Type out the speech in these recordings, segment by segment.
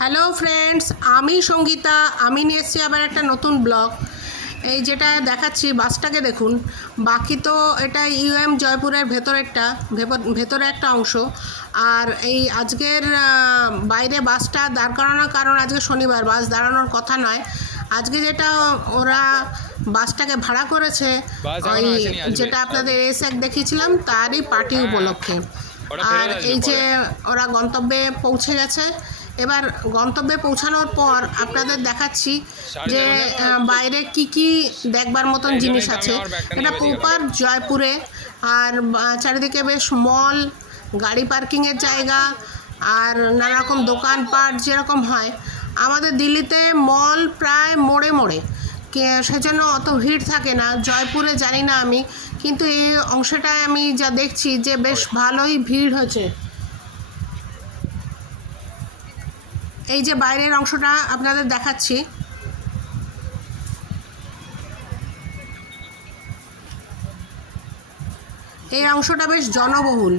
Hello friends, আমি সঙ্গীতা। আমি নিয়ে এসেছি আবার একটা নতুন ব্লগ। এই যেটা দেখাচ্ছি বাসটাকে দেখুন। বাকি তো এটা ইউএম জয়পুরের ভেতরে একটা অংশ। আর এই আজকের বাইরে বাসটা দাঁড় করানোর কারণ আজকে শনিবার, বাস দাঁড়ানোর কথা নয়। আজকে যেটা ওরা বাসটাকে ভাড়া করেছে, ওই যেটা আপনাদের এস1 দেখিয়েছিলাম তারই পার্টি উপলক্ষে। আর এই যে ওরা গন্তব্যে পৌঁছে গেছে। এবার গন্তব্যে পৌঁছানোর পর আপনাদের দেখাচ্ছি যে বাইরে কি দেখবার মতন জিনিস আছে। এটা প্রপার জয়পুরে। আর চারিদিকে বেশ মল, গাড়ি পার্কিংয়ের জায়গা আর নানা রকম দোকানপাট যেরকম হয়। আমাদের দিল্লিতে মল প্রায় মোড়ে মোড়ে, সেজন্য অত ভিড় থাকে না। জয়পুরে জানি না আমি, কিন্তু এই অংশটায় আমি যা দেখছি যে বেশ ভালোই ভিড় হয়েছে। এই যে বাইরের অংশটা আপনাদের দেখাচ্ছি। এই অংশটা বেশ জনবহুল।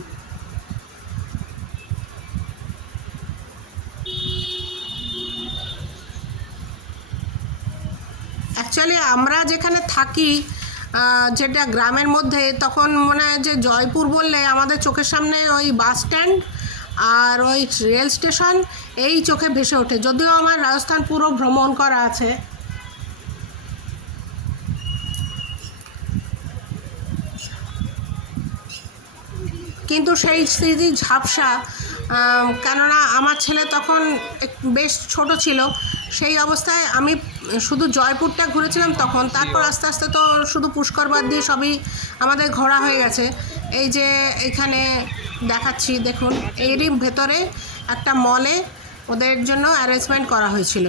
অ্যাকচুয়ালি আমরা যেখানে থাকি, যেটা গ্রামের মধ্যে, তখন মনে হয় যে জয়পুর বললে আমাদের চোখের সামনে ওই বাস স্ট্যান্ড আর ওই রেল স্টেশন এই চোখে ভেসে ওঠে। যদিও আমার রাজস্থান পুরো ভ্রমণ করা আছে। কিন্তু সেই স্মৃতি ঝাপসা, কেননা আমার ছেলে তখন বেশ ছোট ছিল। সেই অবস্থায় আমি শুধু জয়পুরটা ঘুরেছিলাম তখন। তারপর আস্তে আস্তে তো শুধু পুষ্কর বাদ দিয়ে সবই আমাদের ঘোরা হয়ে গেছে। এই যে এখানে দেখাচ্ছি দেখুন, এরই ভেতরে একটা মলে ওদের জন্য অ্যারেঞ্জমেন্ট করা হয়েছিল।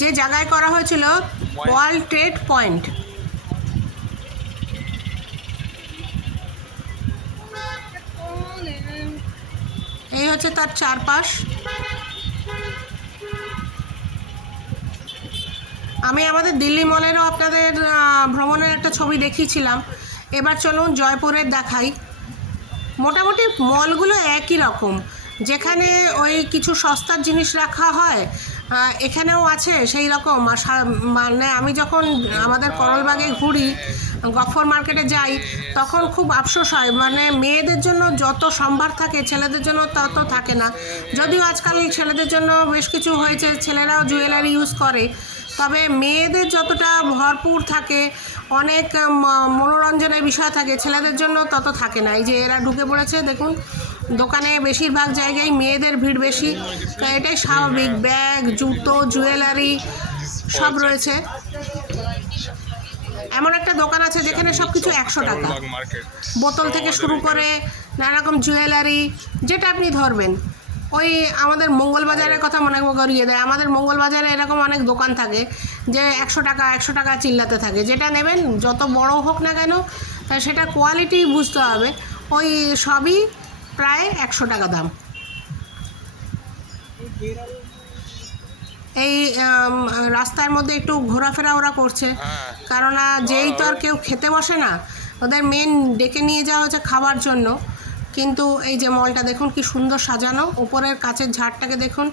যে জায়গায় করা হয়েছিল ওয়ার্ল্ড ট্রেড পয়েন্ট। এই হচ্ছে তার চারপাশ। আমি আমাদের দিল্লি মলেরও আপনাদের ভ্রমণের একটা ছবি দেখিয়েছিলাম। এবার চলুন জয়পুরের দেখাই। মোটামুটি মলগুলো একই রকম। যেখানে ওই কিছু সস্তার জিনিস রাখা হয়, এখানেও আছে সেই রকম। মানে আমি যখন আমাদের করলবাগে ঘুরি, গফর মার্কেটে যাই, তখন খুব আফসোস হয়। মানে মেয়েদের জন্য যত সম্ভার থাকে ছেলেদের জন্য তত থাকে না। যদিও আজকাল ছেলেদের জন্য বেশ কিছু হয়েছে, ছেলেরাও জুয়েলারি ইউজ করে, তবে মেয়েদের যতটা ভরপুর থাকে, অনেক মনোরঞ্জনের বিষয় থাকে, ছেলেদের জন্য তত থাকে না। এই যে এরা ঢুকে পড়েছে দেখুন, দোকানে বেশিরভাগ জায়গায় মেয়েদের ভিড় বেশি। এটাই স্বাভাবিক। ব্যাগ, জুতো, জুয়েলারি সব রয়েছে। এমন একটা দোকান আছে যেখানে সব কিছু 100 টাকা, বোতল থেকে শুরু করে নানা রকম জুয়েলারি যেটা আপনি ধরবেন। ওই আমাদের মঙ্গলবাজারের কথা মনে করিয়ে দেয়। আমাদের মঙ্গলবাজারে এরকম অনেক দোকান থাকে যে 100 টাকা 100 টাকা চিল্লাতে থাকে। যেটা নেবেন যত বড় হোক না কেন, সেটা কোয়ালিটি বুঝতে হবে। ওই সবই প্রায় 100 টাকা দাম। এই রাস্তার মধ্যে একটু ঘোরাফেরা ওরা করছে, কারণ যেই তো আর কেউ খেতে বসে না, ওদের মেন ডেকে নিয়ে যাওয়া হচ্ছে খাবার জন্য। কিন্তু এই যে মলটা দেখুন কি সুন্দর সাজানো, উপরের কাচের ঝাড়টাকে দেখুন।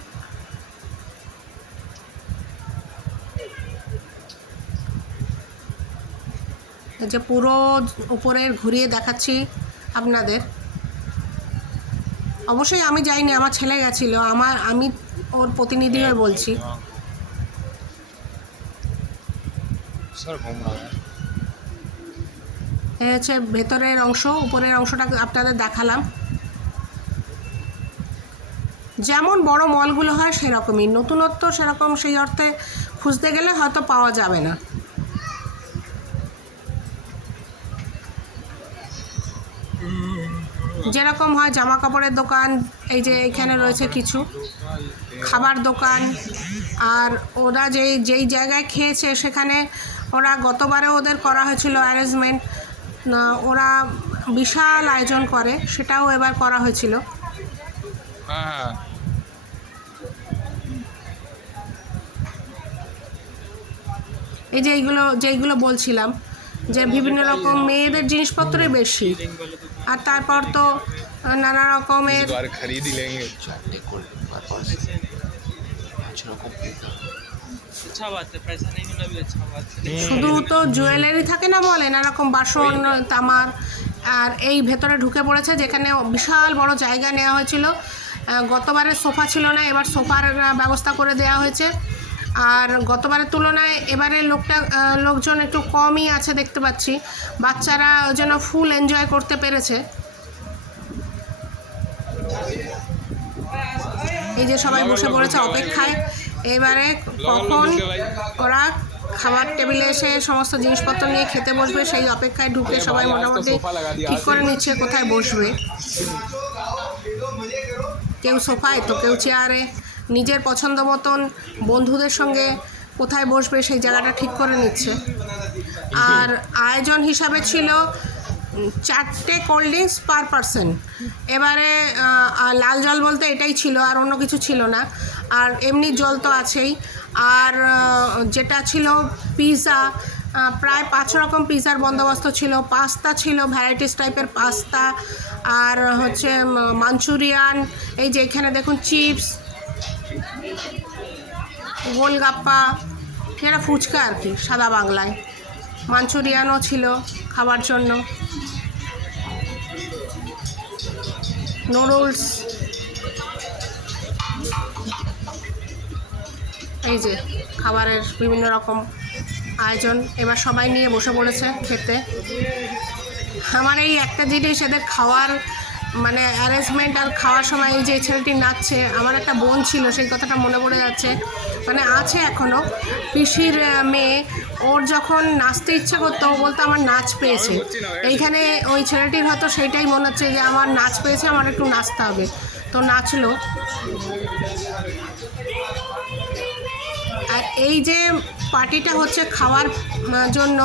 এই যে পুরো উপরের ঘুরিয়ে দেখাচ্ছি আপনাদের। অবশ্যই আমি যাইনি, আমার ছেলে গেছিল, আমি ওর প্রতিনিধি হয়ে বলছি। এই হচ্ছে ভেতরের অংশ। উপরের অংশটা আপনাদের দেখালাম। যেমন বড় মলগুলো হয় সেরকমই, নতুনত্ব সেরকম সেই অর্থে খুঁজতে গেলে হয়তো পাওয়া যাবে না। যেরকম হয় জামা কাপড়ের দোকান, এই যে এখানে রয়েছে কিছু খাবার দোকান। আর ওরা যেই জায়গায় খেয়েছে সেখানে ওরা গতবারে ওদের করা হয়েছিল অ্যারেঞ্জমেন্ট, ওরা বিশাল আয়োজন করে, সেটাও এবার করা হয়েছিল। এই যে যেইগুলো বলছিলাম যে বিভিন্ন রকম মেয়েদের জিনিসপত্রই বেশি, আর তারপর তো নানা রকমের শুধু তো জুয়েলারি থাকে না বলে, নানা রকম বাসন তামার। আর এই ভেতরে ঢুকে পড়েছে যেখানে বিশাল বড় জায়গা নেওয়া হয়েছিল। গতবারে সোফা ছিল না, এবার সোফার ব্যবস্থা করে দেওয়া হয়েছে। আর গতবারের তুলনায় এবারে লোকজন একটু কমই আছে দেখতে পাচ্ছি। বাচ্চারা যেন ফুল এনজয় করতে পেরেছে। এই যে সবাই বসে পড়েছে অপেক্ষায়, এবারে কখন ওরা খাবার টেবিলে এসে সমস্ত জিনিসপত্র নিয়ে খেতে বসবে সেই অপেক্ষায় ঢুকে সবাই মোটামুটি ঠিক করে নিচ্ছে কোথায় বসবে। কেউ সোফায় তো কেউ চেয়ারে, নিজের পছন্দ মতন বন্ধুদের সঙ্গে কোথায় বসবে সেই জায়গাটা ঠিক করে নিচ্ছে। আর আয়োজন হিসাবে ছিল 4টে কোল্ড ড্রিঙ্কস পার পারসন। এবারে লাল জল বলতে এটাই ছিল, আর অন্য কিছু ছিল না। আর এমনি জল তো আছেই। আর যেটা ছিল পিৎজা, প্রায় 5 রকম পিৎজার বন্দোবস্ত ছিল। পাস্তা ছিল, ভ্যারাইটিস টাইপের পাস্তা, আর হচ্ছে মাঞ্চুরিয়ান। এই যে এখানে দেখুন চিপস, গোলগাপ্পা, যেটা ফুচকা আর কি সাদা বাংলায়। মাঞ্চুরিয়ানও ছিল খাবার জন্য, নুডলস। এই যে খাবারের বিভিন্ন রকম আয়োজন, এবার সবাই নিয়ে বসে পড়েছে খেতে। আমার এই একটা জিনিস, এদের খাওয়ার মানে অ্যারেঞ্জমেন্ট আর খাওয়ার সময় এই যে ছেলেটি নাচছে, আমার একটা বোন ছিল সেই কথাটা মনে পড়ে যাচ্ছে। মানে আছে এখনও, পিসির মেয়ে, ওর যখন নাচতে ইচ্ছে করতো ও বলতো আমার নাচ পেয়েছে। এইখানে ওই ছেলেটির হয়তো সেইটাই মনে হচ্ছে যে আমার নাচ পেয়েছে, আমার একটু নাচতে হবে, তো নাচলো। আর এই যে পার্টিটা হচ্ছে খাওয়ার জন্য,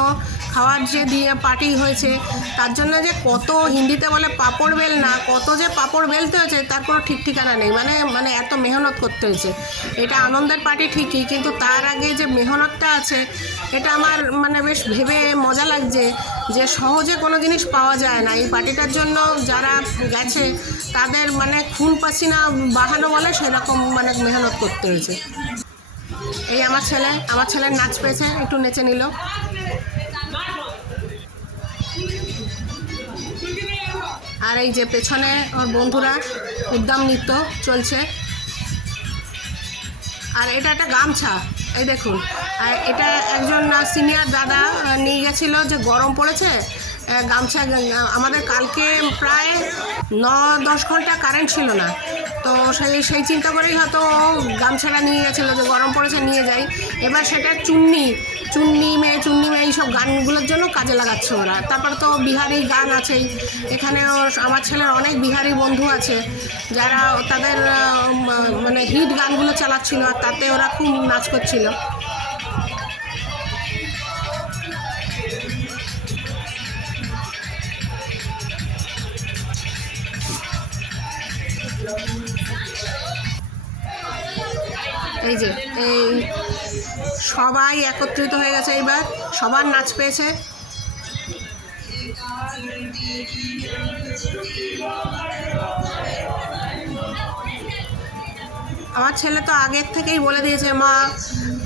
খাওয়ার যে দিয়ে পার্টি হয়েছে তার জন্য যে কত হিন্দিতে বলে পাঁপড় বেলনা, কত যে পাঁপড় বেলতে হয়েছে তার কোনো ঠিক ঠিকানা নেই। মানে এত মেহনত করতে হয়েছে। এটা আনন্দের পার্টি ঠিকই, কিন্তু তার আগে যে মেহনতটা আছে এটা আমার মানে বেশ ভেবে মজা লাগছে যে সহজে কোনো জিনিস পাওয়া যায় না। এই পার্টিটার জন্য যারা গেছে তাদের মানে খুন পাসিনা বাহানো বলে সেরকম মানে মেহনত করতে হয়েছে। এই আমার ছেলের নাচ পেয়েছে, একটু নেচে নিল। আর এই যে পেছনে ওর বন্ধুরা উদ্দাম নৃত্য চলছে। আর এটা একটা গামছা, এই দেখুন। আর এটা একজন সিনিয়র দাদা নিয়ে গেছিলো যে গরম পড়েছে, গামছা। আমাদের কালকে প্রায় 9-10 ঘন্টা কারেন্ট ছিল না, তো সেই চিন্তা করেই হয়তো গামছাটা নিয়ে গেছিলো যে গরম পড়েছে নিয়ে যাই। এবার সেটা চুন্নি মেয়ে এইসব গানগুলোর জন্য কাজে লাগাচ্ছে ওরা। তারপর তো বিহারি গান আছেই, এখানেও আমার ছেলের অনেক বিহারি বন্ধু আছে যারা তাদের মানে হিট গানগুলো চালাচ্ছিল, আর তাতে ওরা খুব নাচ করছিল। এই যে এই সবাই একত্রিত হয়ে গেছে, এইবার সবার নাচ পেয়েছে। আমার ছেলে তো আগের থেকেই বলে দিয়েছে, মা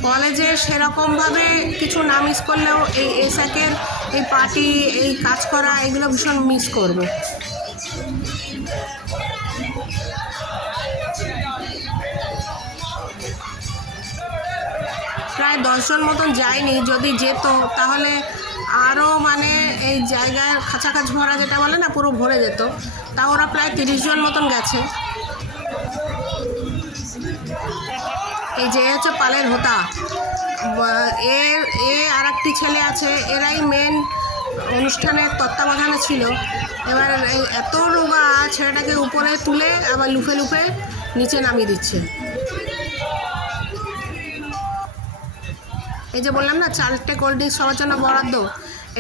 কলেজে সেরকমভাবে কিছু না মিস করলেও এই এসএকের এই পার্টি, এই কাজ করা, এগুলো ভীষণ মিস করবে। প্রায় 10 জন মতন যায়নি, যদি যেত তাহলে আরও মানে এই জায়গার কাছাকাছি ভরা যেটা বলে না, পুরো ভরে যেত। তা ওরা প্রায় 30 জন মতন গেছে। এই যে হচ্ছে পালের হোতা, আর একটি ছেলে আছে, এরাই মেন অনুষ্ঠানের তত্ত্বাবধানে ছিল। এবার এই এত রোগা ছেলেটাকে উপরে তুলে আবার লুফে নিচে নামিয়ে দিচ্ছে। এই যে বললাম না 4টে কোল্ড ড্রিঙ্কস সবার জন্য বরাদ্দ,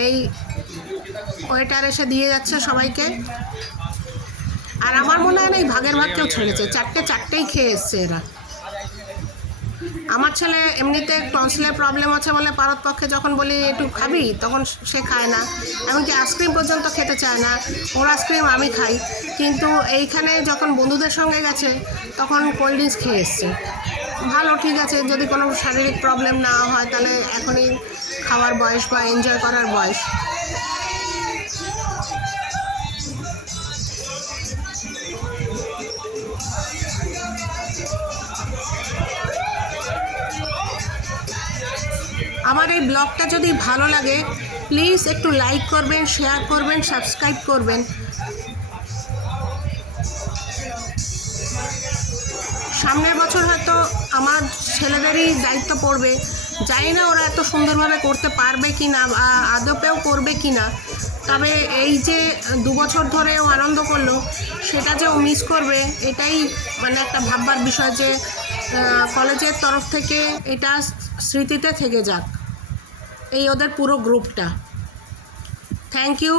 এই ওয়েটার এসে দিয়ে যাচ্ছে সবাইকে। আর আমার মনে হয় না এই ভাগের ভাগ কেউ ছেড়েছে, 4টেই খেয়ে এসছে এরা। আমার ছেলে এমনিতে টনসিলের প্রবলেম আছে বলে পারতপক্ষে যখন বলি একটু খাবি তখন সে খায় না, এমনকি আইসক্রিম পর্যন্ত খেতে চায় না। ওর আইসক্রিম আমি খাই, কিন্তু এইখানে যখন বন্ধুদের সঙ্গে গেছে তখন কোল্ড ড্রিঙ্কস খেয়ে এসছে। ভালো, ঠিক আছে, যদি কোনো শারীরিক প্রবলেম না হয় তাহলে এখনই খাওয়ার বয়স বা এনজয় করার বয়স। আমার এই ব্লগটা যদি ভালো লাগে প্লিজ একটু লাইক করবেন, শেয়ার করবেন, সাবস্ক্রাইব করবেন। সামনের বছর হয়তো আমার ছেলেদেরই দায়িত্ব পড়বে, জানি না ওরা এত সুন্দরভাবে করতে পারবে কি না, আদপেও করবে কি না। তবে এই যে 2 বছর ধরে ও আনন্দ করলো, সেটা যে ও মিস করবে এটাই মানে একটা ভাববার বিষয়, যে কলেজের তরফ থেকে এটা স্মৃতিতে থেকে যাক এই ওদের পুরো গ্রুপটা। Thank you.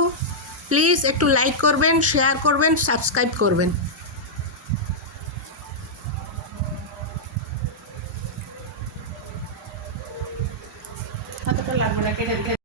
প্লিজ একটু লাইক করবেন, শেয়ার করবেন, সাবস্ক্রাইব করবেন। লাগবে না, কেটে